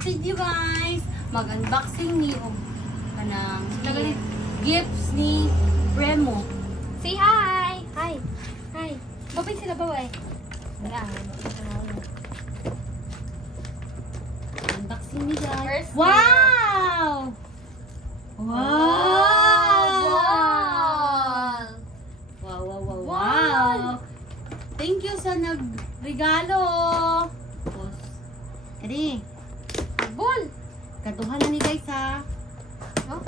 video guys. Mag-unboxing ni kanang gifts ni Bremo. Say hi! Hi! Hi! Bapay sila ba eh? Wala. Unboxing ni guys. First Wow! Wow! Thank you sa nagregalo. Tapos, edi, Ball! katuhan na ni guys ha. Huh?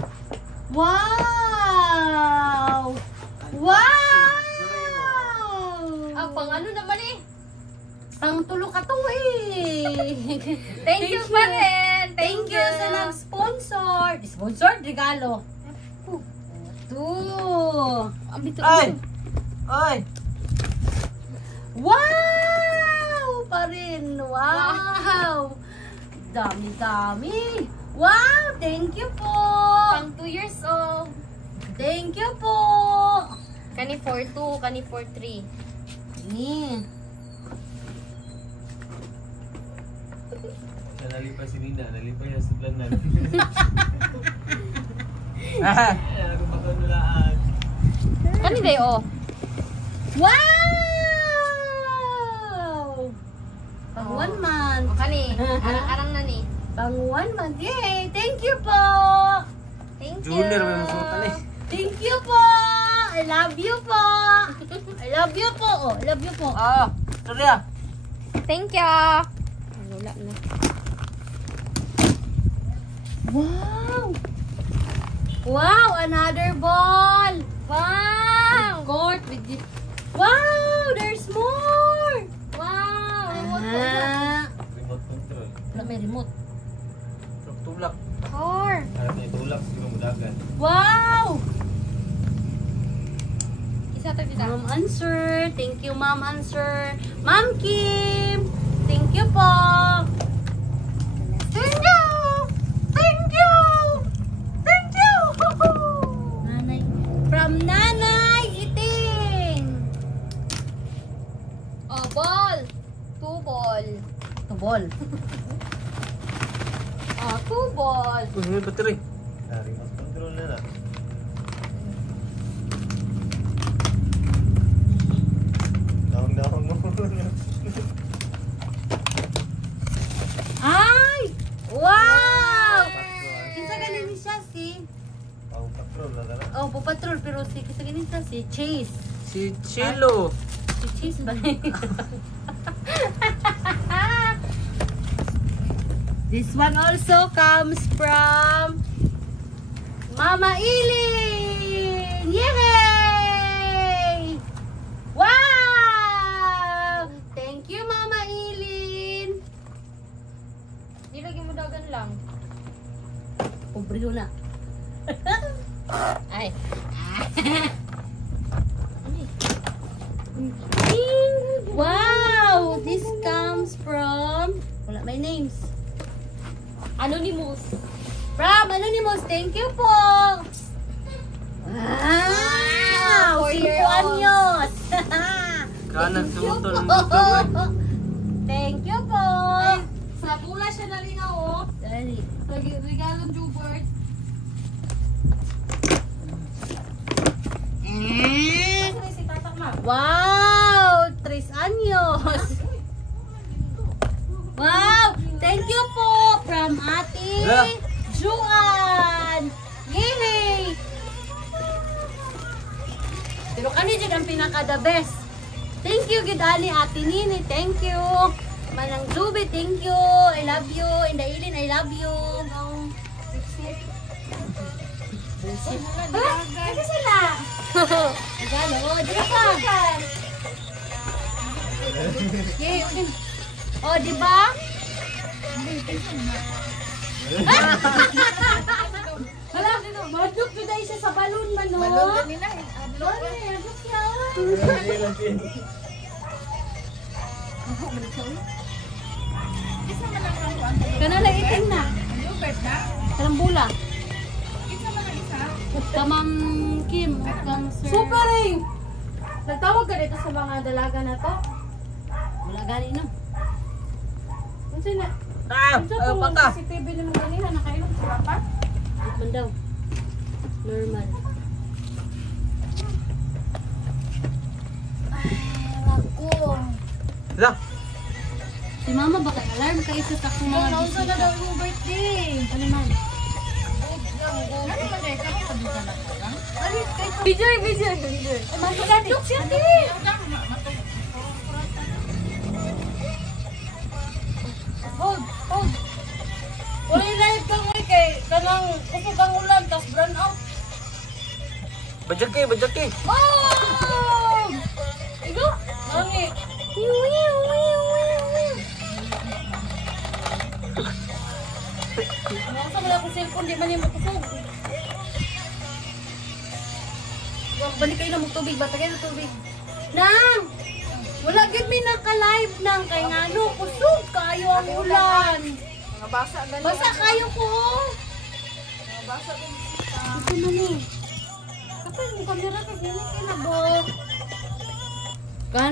Wow! Wow! Pang ano naman eh? Pang tulo ka to eh. Thank you pa rin! Thank you sa nag-sponsor. Sponsor, regalo. Ito. Ang bito. Ay! Ay! Wow! Pa rin. Wow! Dami-dami. Wow! Thank you po. Pang 2 years old. Thank you po. Kani 4-2, kani 4-3. Ni. Nalipay si Nina, nalipay yung sudlanan. Ako patunulaan. Kani day oh? Wow! Pang 1 month. O kani, arang-arang na ni. Pang 1 month. Yay! Thank you po. Thank you. Junior may masutan eh. Thank you po. I love you po. I love you po. Oh, I love you po. Sorry ah. Thank you. Wala na. Wow! Wow! Another ball! Wow! Court with this. Wow! There's more! Wow! Remote control. Wala may remote. Tulak. Car. Harap niya tulak, siguro mudagan. Wow! Isa to kita. Ma'am Answer. Thank you, Ma'am Answer. Ma'am Kim. Thank you po. Thank you! Thank you! Thank you! Nanay. From Nanay Iting. Oh, ball. 2 ball. Ito, ball. Oh, 2 ball. May battery. Remote control na na. Dahong-dahong mo. Ay! Wow! Kinsa ganin siya si... Pau patrol na na. Oh, po patrol pero si kinsa ganin siya si Chase. Si Chilo. Si Chase ba? This one also comes from Mama Ilin! Yay! Wow! Thank you, Mama Ilin! Nilagyan mo dagan lang. Pobre na. Ay. Wow! This comes from... Wala may names. Anonymous. From Anonymous, thank you po! Wow! 5 4 year old. anyos! Kanan Thank you tumutol po! mo ito. Thank you po! Sa pula siya na rin oh. Dali. Regalong Jubert. Kasi si Tatak Ma. Wow! 3 anyos! Wow! Thank you po! From Ate Yeah. Juan! Yay! Pero kani dyan ang pinaka-the best. Thank you, Gidali, Ate Nini. Thank you. Manang Zubi, thank you. I love you. Indailin, I love you. Ha? Kasi sila. Regalo. Oh, dito ka. Yay, okay. Oh, di ba? Hala, maduk juday siya sa balon man, no? Balon nila eh. Maduk siya. Kanala itim na. Karambula. Kamam Kim. Super eh! Nagtawag ka dito sa mga dalaga na to? Wala gani no. Ano sila? Ayaw pa ka. Si TV na ganihan, nakainom sa papa. Man daw. Normal. Ako. Lang. Si mama baka alarm ka isa sa akong mga Nausa na bisita. daw yung birthday. Ano man? Ano ba dahil kami sa buka na ko lang? Video. Masuk ka dito siya, TV. Hold. Wala yung live kang kay kanang usog ang ulan, tapos brown out. Bajaki. Oh! Igo? Mami. Ano sa wala akong cellphone, di man yung matusog. Balik kayo na magtubig, bata kayo ng tubig. Nang! Wala gid mi naka-live nang kay ngano kusog kayo ang ulan. Nabasa ganun. Basa kayo ko. Nabasa din. Ito man eh. Kapag yung kamera kay gini kay na bo. Gani